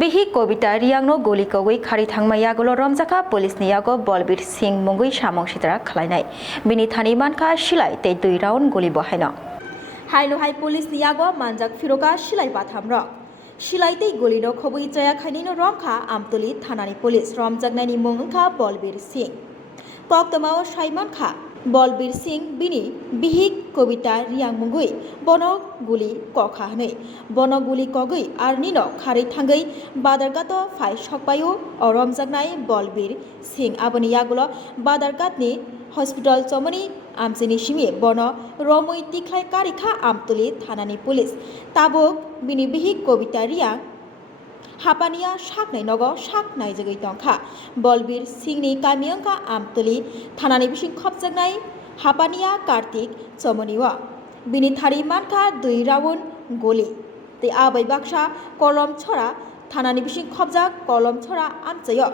Bihi kobita riangno goli kogoi khari thangmaya golo romjaka police niyago Balbir Singh mungwi samong sitra khlainai bini thani mankha silai te 2 round goli bohaino hailo hai police niyago manjak firoka silai pathamrok silai te goli no khobui jaya khainino romkha Amtali thanani police romjaknani mungkha Balbir Singh Koktomao Saiman Kha Balbir Singh bini bihi kobita riang mungui bono guli kokha hanei bono guli kogui ar nino khari thangai badargato phai sokpayo oromjaknai Balbir Singh aboni yagulo badargatni hospital chomani amchini simi bono romui tiklai karikha Amtali thanani police tabuk bini bihi kobita riang Hapania saknai nogo saknai jagai tongkha Balbir Singhni kamiangka Amtali thanani bising khopjaknai Hapania Kartik chomoniwa bini thari mankha 2 round goli te abai baksa kolom chora thanani bising khopjak kolom chora amchayo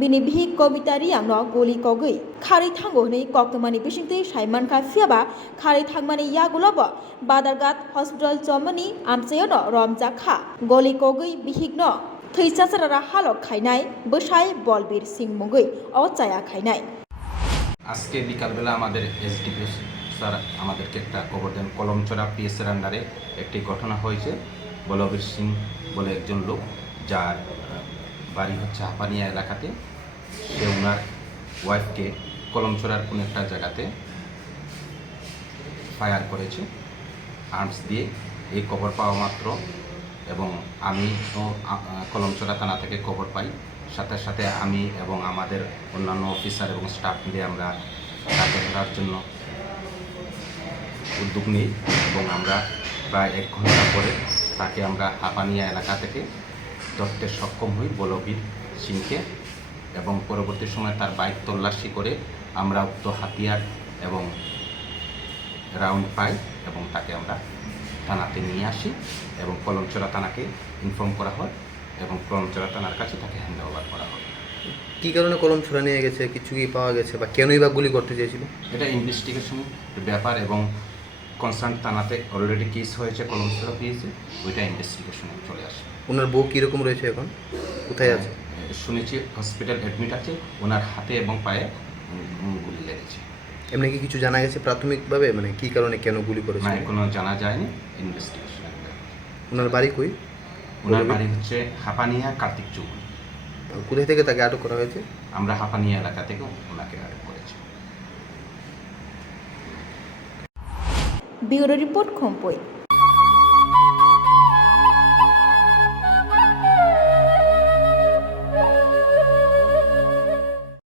bini bihi kobita riangno goli kogui khari thango nei koktomani bisingte saimankha fiaba khari thangmani yagulobo badargat hospital chomani amchayono romjakha goli kogui bihigno theichachara halok khainai bosai Balbir Singh mungui o chaya khainai আজকে বিকালবেলা আমাদের SDP sir আমাদেরকে একটা খবর দেন কলমচড়া পিএসের আন্ডারে একটি ঘটনা হয়েছে বলবীর সিং বলে একজন লোক যার বাড়ি হচ্ছে হাপানিয়া এলাকাতে সে ওনার ওয়াইফকে কলমচড়ার কোনো একটা জায়গাতে ফায়ার করেছে আর্মস দিয়ে এই খবর পাওয়া মাত্র এবং আমি কলমচড়া থানা থেকে খবর পাই সাথে সাথে আমি এবং আমাদের অন্যান্য অফিসার এবং স্টাফ মিলে আমরা তাকে ধরার জন্য উদ্যোগ নিই এবং আমরা প্রায় 1 ঘন্টা পরে তাকে আমরা হাপানিয়া এলাকা থেকে ধরতে সক্ষম হই বলবীর সিংকে এবং পরবর্তী সময় তার বাইক তল্লাশি করে আমরা উক্ত হাতিয়ার এবং রাউন্ড পাই এবং তাকে আমরা থানাতে নিয়ে আসি এবং কলমচড়া থানাকে ইনফর্ম করা হয় এবং কলমচড়া থানার কাছে তাকে হ্যান্ড ওভার করা হয়। কী কারণে কলমচড়া নিয়ে গেছে কিছু কি পাওয়া গেছে বা কেনই বা গুলি করতে চেয়েছিল? এটা ইনভেস্টিগেশন ব্যাপার এবং কনসার্ন থানাতে অলরেডি কেস হয়েছে কলমচড়া পেয়েছে ওইটা ইনভেস্টিগেশনে চলে আসে। ওনার বউ কীরকম রয়েছে এখন, কোথায় আছে? শুনেছি হসপিটাল অ্যাডমিট আছে, ওনার হাতে এবং পায়ে গুলি লেগেছে। এমনি কি কিছু জানা গেছে প্রাথমিকভাবে, মানে কী কারণে কেন গুলি করেছে? না, এখনো জানা যায়নি, ইনভেস্টিগেশন। ওনার বাড়ি কই? ওনার বাড়ি হচ্ছে হাপানিয়া কার্তিক চৌক। কোথায় থেকে তাকে আটক করা হয়েছে? আমরা হাপানিয়া এলাকা থেকে ওনাকে আটক করেছি। Bureau report Khumpui।